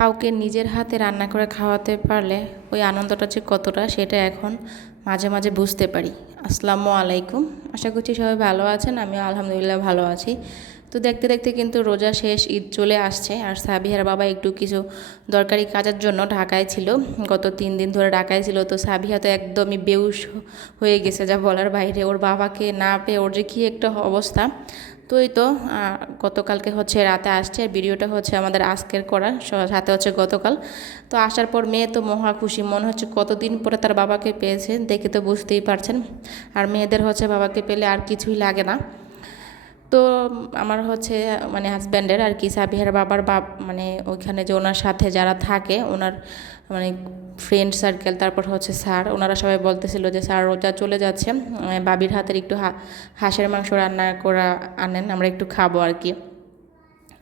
কাউকে নিজের হাতে রান্না করে খাওয়াতে পারলে ওই আনন্দটা যে কতটা সেটা এখন মাঝে মাঝে বুঝতে পারি। আসসালামু আলাইকুম। আশা করছি সবাই ভালো আছেন, আমিও আলহামদুলিল্লাহ ভালো আছি। তো দেখতে দেখতে কিন্তু রোজা শেষ, ঈদ চলে আসছে। আর সাবিহার বাবা একটু কিছু দরকারি কাজের জন্য ঢাকায় ছিল, গত 3 দিন ধরে ঢাকায় ছিল। তো সাবিহা তো একদমই বেহুশ হয়ে গেছে, যা বলার বাইরে। ওর বাবাকে না পেয়ে ওর যে কী একটা অবস্থা। তো এই তো গতকালকে হচ্ছে রাতে আসছে, আর ভিডিওটা হচ্ছে আমাদের আজকের করা, সাথে হচ্ছে গতকাল। তো আসার পর মেয়ে তো মহা খুশি, মনে হচ্ছে কতদিন পরে তার বাবাকে পেয়েছে, দেখে তো বুঝতেই পারছেন। আর মেয়েদের হচ্ছে বাবাকে পেলে আর কিছুই লাগে না। তো আমার হচ্ছে মানে হাজব্যান্ডের আর কি সাবিহার বাবার মানে ওইখানে যে ওনার সাথে যারা থাকে ওনার মানে ফ্রেন্ড সার্কেল, তারপর হচ্ছে স্যার, ওনারা সবাই বলতেছিল যে স্যার রোজা চলে যাচ্ছে, বাবির হাতের একটু হাঁসের মাংস রান্না করা আনেন, আমরা একটু খাবো আর কি।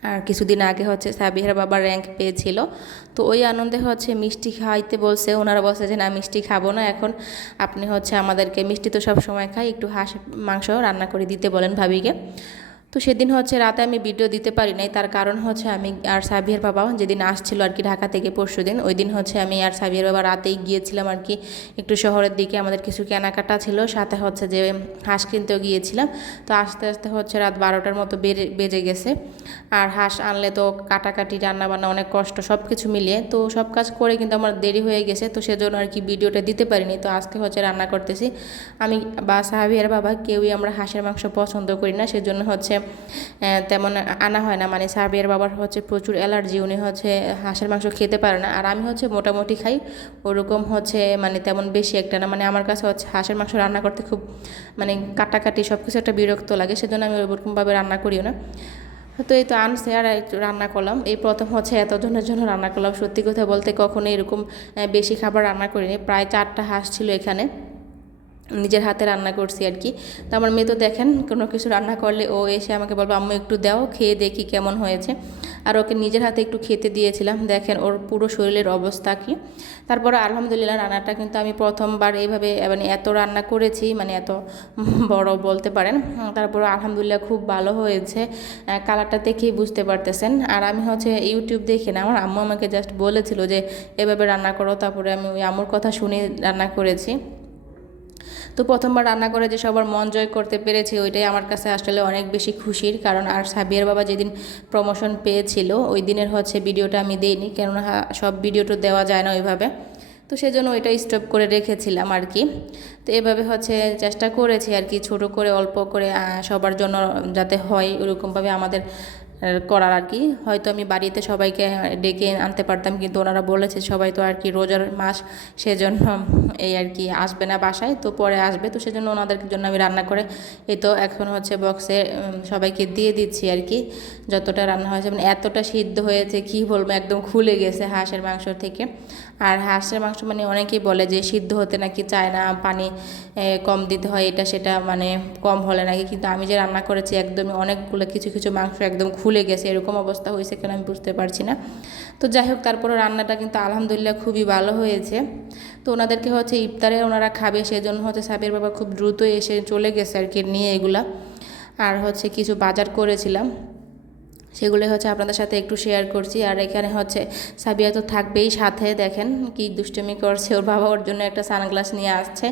আর কিছুদিন আগে হচ্ছে সাবিহার বাবা র্যাঙ্ক পেয়েছিল, তো ওই আনন্দে হচ্ছে মিষ্টি খাইতে বলছে। ওনারা বলছে যে না, মিষ্টি খাবো না এখন, আপনি হচ্ছে আমাদেরকে, মিষ্টি তো সব সময় খাই, একটু হাঁস মাংস রান্না করে দিতে বলেন ভাবিকে। তো সেদিন হচ্ছে রাতে আমি ভিডিও দিতে পারি নাই, তার কারণ হচ্ছে আমি আর সাবিহার বাবা যেদিন আসছিল আর কি ঢাকা থেকে পরশু দিন, ওই দিন হচ্ছে আমি আর সাবিহার বাবা রাতেই গিয়েছিলাম আর কি একটু শহরের দিকে, আমাদের কিছু কেনাকাটা ছিল, সাথে হচ্ছে যে হাঁস কিনতেও গিয়েছিলাম। তো আস্তে আস্তে হচ্ছে রাত 12টার মতো বেজে গেছে। আর হাঁস আনলে তো কাটাকাটি, রান্নাবান্না অনেক কষ্ট, সব কিছু মিলিয়ে তো সব কাজ করে কিন্তু আমার দেরি হয়ে গেছে। তো সেজন্য আর কি ভিডিওটা দিতে পারিনি। তো আজকে হচ্ছে রান্না করতেছি আমি বা সাহাবিয়ার বাবা, কেউই আমরা হাঁসের মাংস পছন্দ করি না, সেজন্য হচ্ছে তেমন আনা হয় না। মানে সাহাবিয়ার বাবার হচ্ছে প্রচুর অ্যালার্জি, উনি হচ্ছে হাঁসের মাংস খেতে পারে না, আর আমি হচ্ছে মোটামুটি খাই, ওরকম হচ্ছে মানে তেমন বেশি একটা না। মানে আমার কাছে হচ্ছে হাঁসের মাংস রান্না করতে খুব মানে কাটাকাটি সব কিছু একটা বিরক্ত লাগে, সেজন্য আমি ওরকমভাবে রান্না করিও না। তো এই তো আনছে আর একটু রান্না করলাম, এই প্রথম হচ্ছে এতজনের জন্য রান্না করলাম। সত্যি কথা বলতে কখনো এরকম বেশি খাবার রান্না করিনি, প্রায় 4টা হাঁস ছিল এখানে, নিজের হাতে রান্না করছি আর কি। তো আমার মেয়ে তো দেখেন কোনো কিছু রান্না করলে ও এসে আমাকে বলবো আম্মু একটু দাও, খেয়ে দেখি কেমন হয়েছে। আর ওকে নিজের হাতে একটু খেতে দিয়েছিলাম, দেখেন ওর পুরো শরীরের অবস্থা কি। তারপরে আলহামদুলিল্লাহ রান্নাটা কিন্তু আমি প্রথমবার এইভাবে মানে এত রান্না করেছি, মানে এত বড় বলতে পারেন। তারপরে আলহামদুলিল্লাহ খুব ভালো হয়েছে, কালারটা দেখেই বুঝতে পারতেছেন। আর আমি হচ্ছে ইউটিউব দেখে না, আমার আম্মু আমাকে জাস্ট বলেছিল যে এভাবে রান্না করো, তারপরে আমি ওই আম্মুর কথা শুনে রান্না করেছি। তো প্রথমবার রান্না করে যে সবার মন জয় করতে পেরেছি, ওইটাই আমার কাছে আসলে অনেক বেশি খুশির কারণ। আর সাবিয়ার বাবা যেদিন প্রমোশন পেয়েছিল ওই দিনের হচ্ছে ভিডিওটা আমি দিইনি, কেননা সব ভিডিওটা দেওয়া যায় না ওইভাবে, তো সেজন্য ওইটা স্টপ করে রেখেছিলাম আর কি। তো এভাবে হচ্ছে চেষ্টা করেছি আর কি, ছোট করে অল্প করে সবার জন্য যাতে হয় ওরকমভাবে আমাদের করার আর কি। হয়তো আমি বাড়িতে সবাইকে ডেকে আনতে পারতাম, কিন্তু ওনারা বলেছে সবাই তো আর কি রোজার মাস, সেজন্য এই আর কি আসবে না বাসায়, তো পরে আসবে, তো সেজন্য ওনাদের জন্য আমি রান্না করে এই তো এখন হচ্ছে বক্সে সবাইকে দিয়ে দিচ্ছি আর কি। যতটা রান্না হয়েছে মানে এতটা সিদ্ধ হয়েছে কি বলবো, একদম খুলে গেছে হাঁসের মাংস থেকে। আর হাঁসের মাংস মানে অনেকেই বলে যে সিদ্ধ হতে নাকি চায় না, পানি কম দিতে হয়, এটা সেটা মানে কম হলে নাকি, কিন্তু আমি যে রান্না করেছি একদমই অনেকগুলো কিছু কিছু মাংস একদম খুলে গেছে, এরকম অবস্থা হয়েছে কেন আমি বুঝতে পারছি না। তো যাই হোক, তারপরে রান্নাটা কিন্তু আলহামদুলিল্লাহ খুবই ভালো হয়েছে। তো ওনাদেরকে হচ্ছে ইফতারে ওনারা খাবে, সেজন্য হচ্ছে সাবির বাবা খুব দ্রুত এসে চলে গেছে আর কি নিয়ে এগুলা। আর হচ্ছে কিছু বাজার করেছিলাম, সেগুলো হচ্ছে আপনাদের সাথে একটু শেয়ার করছি। আর এখানে হচ্ছে সাবিয়া তো থাকবেই সাথে, দেখেন কি দুষ্টুমি করছে, ওর বাবা ওর জন্য একটা সানগ্লাস নিয়ে আসছে।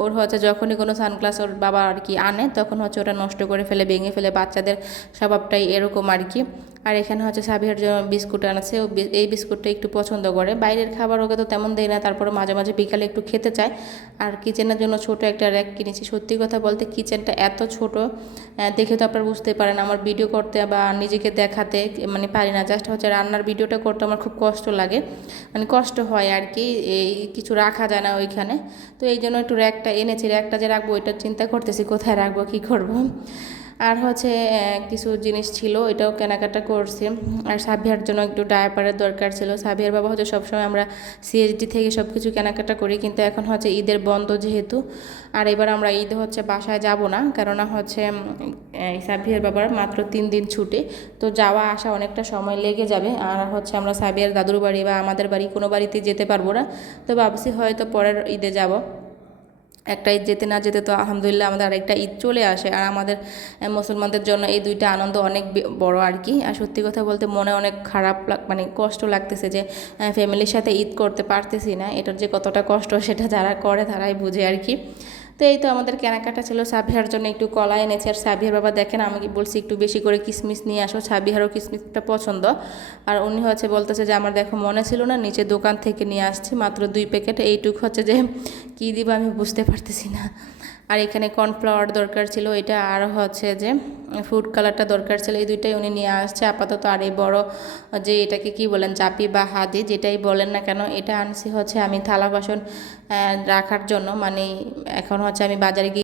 ওর হচ্ছে যখনই কোনো সানগ্লাস ওর বাবা আর কি আনে তখন হচ্ছে ওটা নষ্ট করে ফেলে, ভেঙে ফেলে, বাচ্চাদের স্বভাবটাই এরকম আর কি। আর এখানে হচ্ছে সাবিহার জন্য বিস্কুট আনছে, ও এই বিস্কুটটা একটু পছন্দ করে, বাইরের খাবার ওকে তো তেমন দেয় না, তারপরে মাঝে মাঝে বিকালে একটু খেতে চায়। আর কিচেনের জন্য ছোট একটা র্যাক কিনেছি, সত্যি কথা বলতে কিচেনটা এত ছোট, দেখে তো আপনারা বুঝতে পারেন আমার ভিডিও করতে বা নিজেকে দেখাতে মানে পারি না, জাস্ট হচ্ছে রান্নার ভিডিওটা করতে আমার খুব কষ্ট লাগে, মানে কষ্ট হয় আর কি, এই কিছু রাখা যায় না ওইখানে। তো এই জন্য একটু র্যাকটা এনেছি, র্যাকটা যে রাখবো ওইটা চিন্তা করতেছি কোথায় রাখবো, কী করব। আর হচ্ছে কিছু জিনিস ছিল এটাও কেনাকাটা করছি। আর সাবিহার জন্য একটু ডায়াপারের দরকার ছিল, সাবিহার বাবা হচ্ছে সবসময় আমরা সিএসডি থেকে সব কিছু কেনাকাটা করি, কিন্তু এখন হচ্ছে ঈদের বন্ধ যেহেতু, আর এবার আমরা ঈদে হচ্ছে বাসায় যাব না, কেননা হচ্ছে সাবিহার বাবার মাত্র 3 দিন ছুটি, তো যাওয়া আসা অনেকটা সময় লেগে যাবে। আর হচ্ছে আমরা সাবিহার দাদুর বাড়ি বা আমাদের বাড়ি কোনো বাড়িতে যেতে পারবো না, তো ভাবছি হয়তো পরের ঈদে যাব। একটা ঈদ যেতে না যেতে তো আলহামদুলিল্লাহ আমাদের আরেকটা ঈদ চলে আসে। আর আমাদের মুসলমানদের জন্য এই দুইটা আনন্দ অনেক বড় আর কি। আর সত্যি কথা বলতে মনে অনেক খারাপ মানে কষ্ট লাগতেছে যে ফ্যামিলির সাথে ঈদ করতে পারতেছি না। এটার যে কতটা কষ্ট সেটা যারা করে তারাই বুঝে আর কি। তো এই তো আমাদের কেনাকাটা ছিল। সাবিহার জন্য একটু কলা এনেছে, আর সাবিহার বাবা দেখেন আমাকে বলছি একটু বেশি করে কিশমিশ নিয়ে আসো, সাবিহারও কিশমিশটা পছন্দ। আর উনি হচ্ছে বলতেছে যে আমার দেখো মনে ছিল না, নিচে দোকান থেকে নিয়ে আসছি মাত্র 2 প্যাকেট, এইটুক হচ্ছে যে কী দিব আমি বুঝতে পারতেছি না। আর এখানে কর্নফ্লাওয়ার দরকার ছিল এটা, আর হচ্ছে যে ফুড কালারটা দরকার ছিল, এই দুইটাই উনি নিয়ে আসছে আপাতত। আর এই বড় যে এটাকে কি বলেন চাপি বা হাদি যেটাই বলেন না কেন, এটা আনছি হচ্ছে আমি থালা বাসন রাখার জন্য। মানে এখন হচ্ছে আমি বাজারে গিয়ে